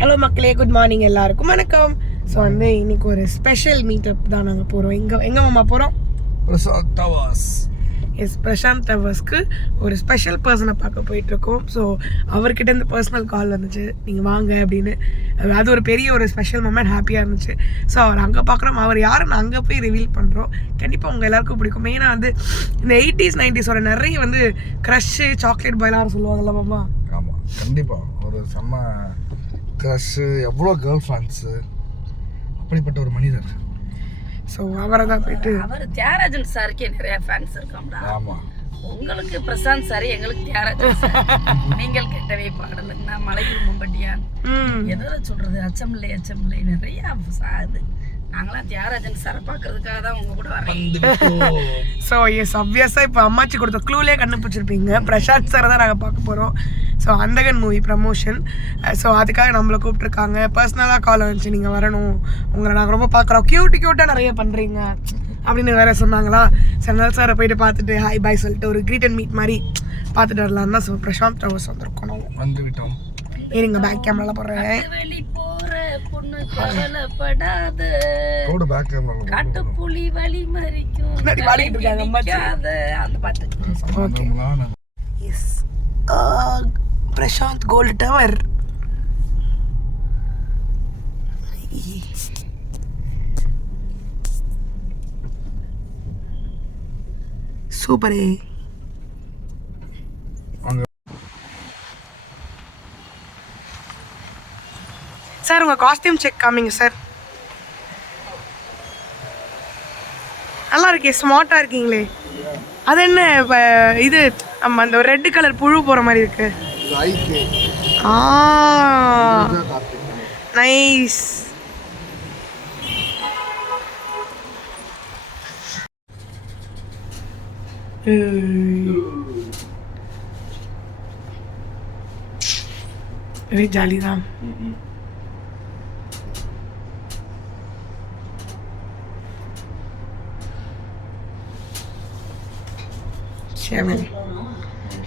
Hello மக்களே, good morning எல்லாருக்கும் வணக்கம். ஸோ வந்து இன்னைக்கு ஒரு ஸ்பெஷல் மீட்டப் தான் நாங்கள் போகிறோம். எங்கே மாமா போகிறோம்? பிரசாந்த் டவர்ஸ். பிரசாந்த் டவர்ஸ்க்கு ஒரு ஸ்பெஷல் பர்சனை பார்க்க போயிட்டுருக்கோம். ஸோ அவர்கிட்ட இந்த பர்சனல் கால் வந்துச்சு, நீங்கள் வாங்க அப்படின்னு. அது ஒரு பெரிய ஒரு ஸ்பெஷல் மூமெண்ட், ஹாப்பியாக இருந்துச்சு. ஸோ அவர் அங்கே பார்க்குறோம். அவர் யாருன்னு அங்கே போய் ரிவீல் பண்ணுறோம். கண்டிப்பாக உங்கள் எல்லாருக்கும் பிடிக்கும். மெயினாக வந்து இந்த 80s 90s நிறைய வந்து க்ரஷ்ஷு, சாக்லேட் பாய்லாம் சொல்லுவாங்கல்ல மாமா. ஆமாம், கண்டிப்பாக ஒரு செம்ம க்ரஷ்ஷு, எவ்வளோ கேர்ள் ஃப்ரெண்ட்ஸு, அப்படிப்பட்ட ஒரு மனிதர். ஸோ அவரை தான் போயிட்டு அவர் தியாகராஜன் சாருக்கே நிறைய ஃபேன்ஸ் இருக்காம்டா. ஆமாம், உங்களுக்கு பிரசாந்த் சார், எங்களுக்கு தியாகராஜன் சார். நீங்கள் கேட்டவே பாடலுங்க, நான் மலையில் மும்பட்டியான் எதில் சொல்றது, அச்சமில்லை நிறைய அது. நாங்களாம் தியாகராஜன் சாரை பார்க்கறதுக்காக தான் உங்க கூட வரேன். ஸோ எஸ், அப்வியஸாக இப்போ அம்மாச்சி கொடுத்த க்ளூலே கண்டுபிடிச்சிருப்பீங்க. பிரசாந்த் சாரை தான் நாங்கள் பார்க்க போகிறோம். ஸோ அந்தகன் மூவி ப்ரமோஷன். ஸோ அதுக்காக நம்மளை கூப்பிட்ருக்காங்க. பர்சனலாக கால் வந்துச்சு, நீங்கள் வரணும், உங்களை நாங்கள் ரொம்ப பார்க்குறோம், க்யூட்டாக நிறைய பண்ணுறீங்க அப்படின்னு வேற சொன்னாங்களா. சரி, சாரை போயிட்டு பார்த்துட்டு ஹாய் பாய் சொல்லிட்டு ஒரு க்ரீட் அண்ட் மீட் மாதிரி பார்த்துட்டு வரலாம் தான். ஸோ பிரசாந்த் டவர்ஸ் வந்திருக்கோம். நாங்கள் வந்துவிட்டோம். ஏறிங்க, பேக் கேமரால போடுறேன். பொண்ணு கவலைப்படாத, காட்டுப்புலி வலி மறிக்கும் அந்த பாட்டு. Yes, Prashanth gold tower. சூப்பரே. சார், உங்கள் காஸ்டியூம் செக் காமிங்க சார். நல்லா இருக்கே, ஸ்மார்ட்டாக இருக்கீங்களே. அது என்ன இப்போ இது நம்ம அந்த ரெட் கலர் புழு போகிற மாதிரி இருக்கு. நைஸ். வெரி ஜாலி தான். 7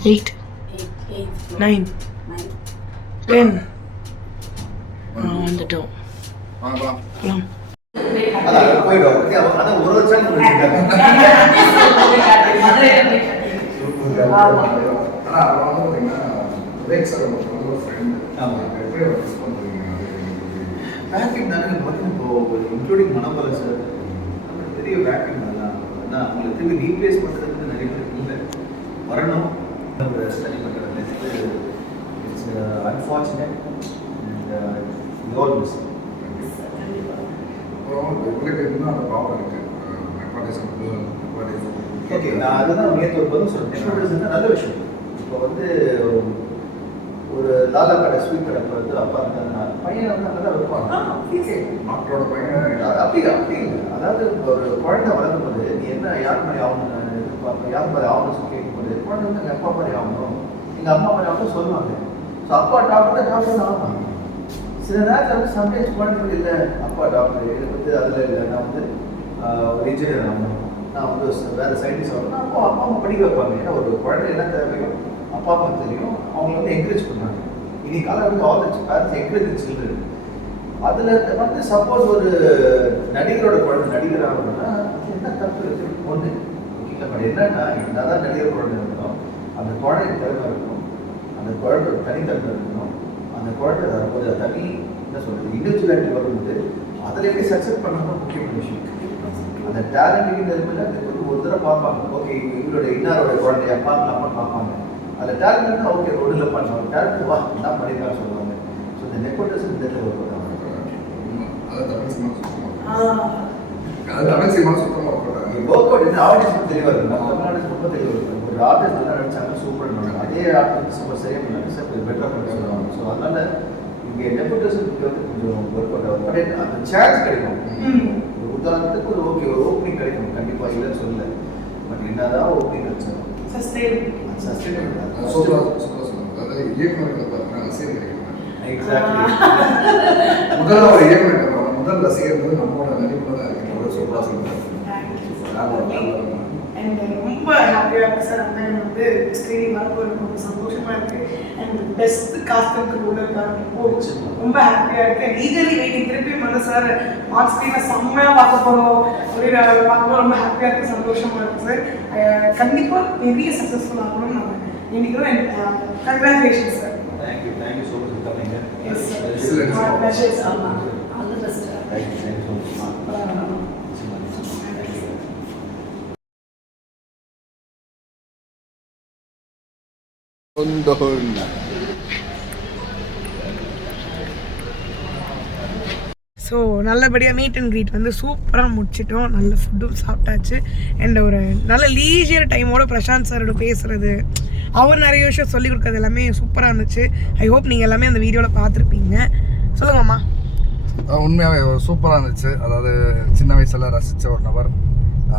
8 9 10 வந்துட்டோம். இன்க்ளூடிங் மனோபல சார், பெரிய வேக்யூம் அதெல்லாம் அவங்களை திரும்பி ரீப்ளேஸ் பண்ணுறதுக்கு நிறைய பேர் இல்லை, வரணும் ஸ்டடி பண்ணுறது. It's unfortunate and all miss. உங்களுக்கு இன்னும் அந்த ப்ராப்ளம் இருக்குது. ஓகே, நான் அதுதான் நேற்று ஒரு பதில் சொல்கிறேன். நல்ல விஷயம். இப்போ வந்து ஒரு லாலா கடை, ஸ்வீட் கடை வந்து அப்பா இருந்தாங்க, பையனை வந்து அங்கே தான் வைப்பாங்க. மக்களோட பையன் அப்படி இல்லை. அதாவது ஒரு குழந்தை வளரும்போது நீ என்ன யார் மாதிரி ஆகணும்னு எதிர்பார்ப்ப, யார் மாதிரி ஆகணும்னு கேட்கும்போது குழந்தை வந்து எங்கள் அப்பா மாதிரி ஆகணும், எங்கள் அம்மா மாதிரி ஆகணும் சொல்லுவாங்க. ஸோ அப்பா டாக்டர் ஆகணும். சில நேரத்தில் வந்து சம்டைம்ஸ் குழந்தைகள் இல்லை, அப்பா டாக்டர், எனக்கு வந்து அதில் இல்லை, நான் வந்து ஒரு இன்ஜினியர் ஆகணும், நான் வந்து வேறு சயின்டிஸ்ட் ஆகணும். அப்போ அப்பா அம்மா படிக்க வைப்பாங்க. ஏன்னா ஒரு குழந்தை என்ன தேவையோ அப்பா அம்மா தெரியும், அவங்க வந்து என்கரேஜ் பண்ணுறாங்க. இன்னைக்கு காலம் வந்து all the parents encourage children. அதில் வந்து சப்போஸ் ஒரு நடிகரோட குழந்தை நடிகர் ஆகணும்னா என்ன தப்பு இருக்குது ஒன்று ஓகேங்களா. பட் என்னன்னா, என்னதான் நடிகர் குழந்தை இருக்கணும், அந்த குழந்தை திறமை இருக்கணும், அந்த குழந்தை தனித்தன்மை இருக்கணும். அந்த குழந்தை வரும்போது தனி என்ன சொல்கிறது இண்டிவிஜுவாலிட்டி வரும்போது அதில் எப்படி சக்ஸஸ் பண்ணணும் முக்கியமான விஷயம். அந்த டேலண்ட் தெரியுமில்ல, வந்து ஒரு தடவை பார்ப்பாங்க. ஓகே, இவரோட இன்னாரோட குழந்தைய அம்மா பார்ப்பாங்க. அந்த டேலண்ட் தான் ஓகே ரோடில் பண்ணுவாங்க. டேலண்ட் வா என்ன பண்ணியிருக்கான்னு சொல்லுவாங்க. ஸோ இந்த நெப்போட்டிசம் இந்த இடத்துல ஒர்க் பண்ணுவாங்க. ஒர்க் அவுட் என்ன ஆர்டிஸ்ட் தெளிவாக இருக்கும். தமிழ்நாடு ரொம்ப தெளிவாக இருக்கும். ஒரு ஆர்டிஸ்ட் நல்லா நடிச்சாங்க, சூப்பர் பண்ணுவாங்க. அதே ஆர்டிஸ்ட் சூப்பர் சரியாக பண்ணாங்க, சார் கொஞ்சம் பெட்டராக பண்ணி சொல்லுவாங்க. ஸோ அதனால இங்கே நெப்போட்டிசம்க்கு வந்து கொஞ்சம் ஒர்க் அவுட் ஆகும். பட் அந்த சான்ஸ் கிடைக்கும். ஒரு உதாரணத்துக்கு ஒரு ஓகே ஒரு ஓப்பனிங் கிடைக்கும், கண்டிப்பாக இல்லைன்னு சொல்லலை. பட் என்னதான் ஓப்பனிங் கிடைச்சாலும் முதல் ரசிகர் நம்மளோட நடிப்பு தான். அண்ட் ரொம்ப ஹாப்பியாக இருக்குது சார். அந்த வந்து ஸ்க்ரீனிங் வரப்போ எனக்கு ரொம்ப சந்தோஷமாக இருக்குது. அண்ட் பெஸ்ட் காஸ்டிங் கூட இருக்காங்க. போச்சு ரொம்ப ஹாப்பியாக இருக்குது. ஈகலி வெயிட்டிங் திருப்பியும் வந்து சார் ஆன் ஸ்க்ரீனில் செம்மையாக பார்க்க போகிறோம் அப்படின்னு பார்க்கும்போது ரொம்ப ஹாப்பியாக இருக்குது, சந்தோஷமாக இருக்குது சார். கண்டிப்பாக பெரிய சக்ஸஸ்ஃபுல் ஆகணும்னு நான் இன்னைக்கு congratulation sir. Thank you so much for coming. Yes sir. Excellent. Pleasure sir. All the best. Thank you so much. So நல்லபடியாக மீட் அண்ட் க்ரீட் வந்து சூப்பராக முடிச்சிட்டோம். நல்ல ஃபுட்டும் சாப்பிட்டாச்சு. அண்ட் ஒரு நல்ல லீஜியர் டைமோட பிரசாந்த் சாரோட பேசுகிறது, அவர் நிறைய விஷயம் சொல்லிக் கொடுக்குறது எல்லாமே சூப்பராக இருந்துச்சு. ஐ ஹோப் நீங்கள் எல்லாமே அந்த வீடியோவில் பார்த்துருப்பீங்க. சொல்லுங்கம்மா. உண்மையாகவே சூப்பராக இருந்துச்சு. அதாவது சின்ன வயசில் ரசித்த ஒரு நபர்,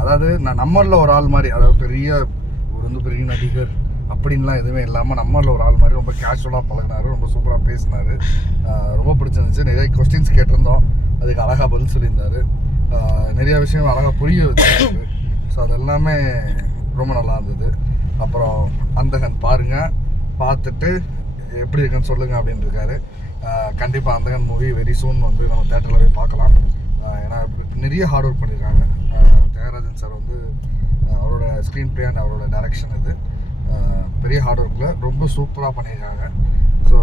அதாவது நான் நம்மளில் ஒரு ஆள் மாதிரி, அதாவது பெரிய நடிகர் அப்படின்லாம் எதுவுமே இல்லாமல் நம்மளில் ஒரு ஆள் மாதிரி ரொம்ப கேஷுவலாக பழகினார், ரொம்ப சூப்பராக பேசினார். ரொம்ப பிடிச்சிருந்துச்சு. நிறைய கொஸ்டின்ஸ் கேட்டிருந்தோம், அதுக்கு அழகாக பதில் சொல்லியிருந்தார். நிறைய விஷயம் அழகாக புரிய வச்சுருந்தாரு. ஸோ அது எல்லாமே ரொம்ப நல்லா இருந்தது. அப்புறம் அந்தகன் பாருங்கள், பார்த்துட்டு எப்படி இருக்குன்னு சொல்லுங்கள் அப்படின்னு இருக்காரு. கண்டிப்பாக அந்தகன் மூவி வெரி சூன் வந்து நம்ம தேட்டரில் போய் பார்க்கலாம். ஏன்னா நிறைய ஹார்ட் ஒர்க் பண்ணியிருக்காங்க. தியாகராஜன் சார் வந்து அவரோட ஸ்க்ரீன் ப்ளே அண்ட் அவரோட டைரக்ஷன் இது பெரிய ஹார்ட் ஒர்க்கில் ரொம்ப சூப்பராக பண்ணியிருக்காங்க. ஸோ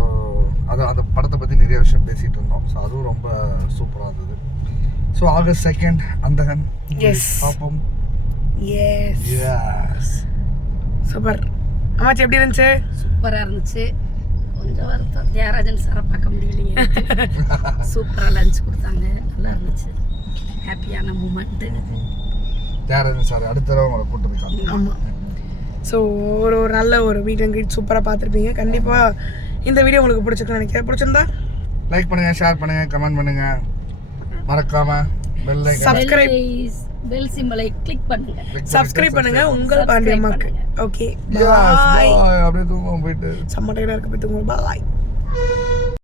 அந்த படத்தை பற்றி நிறைய விஷயம் பேசிகிட்டு இருந்தோம். ஸோ அதுவும் ரொம்ப சூப்பராக இருந்தது. ஸோ August 2 அந்தகன் பார்ப்போம். Yes super. அம்மாச்சி எப்படி இருந்துச்சு? சூப்பராக இருந்துச்சு. கொஞ்சம் வருத்தம், தியாகராஜன் சாரை பார்க்க முடியலையே. சூப்பராக லஞ்ச் கொடுத்தாங்க, நல்லா இருந்துச்சு. ஹாப்பியான மூமெண்ட்டு. தியாகராஜன் சார் அடுத்த தடவை உங்களை கூட்டு போய் ஆமாம். ஸோ ஒரு நல்ல ஒரு மீட் அண்ட் க்ரீட் சூப்பராக பார்த்துருப்பீங்க. கண்டிப்பாக இந்த வீடியோ உங்களுக்கு பிடிச்சிருக்குன்னு நினைக்கிறேன். பிடிச்சிருந்தா லைக் பண்ணுங்கள், ஷேர் பண்ணுங்கள், கமெண்ட் பண்ணுங்கள், மறக்காமல் பெல் சிம்பலை கிளிக் பண்ணுங்க. சப்ஸ்கிரைப் பண்ணுங்க. உங்கள் பாண்டியம்மாக்கு. ஓகே, அப்படியே தூங்க போயிட்டு செம்ம டைடாக இருக்க போய் தூங்க. பாய்.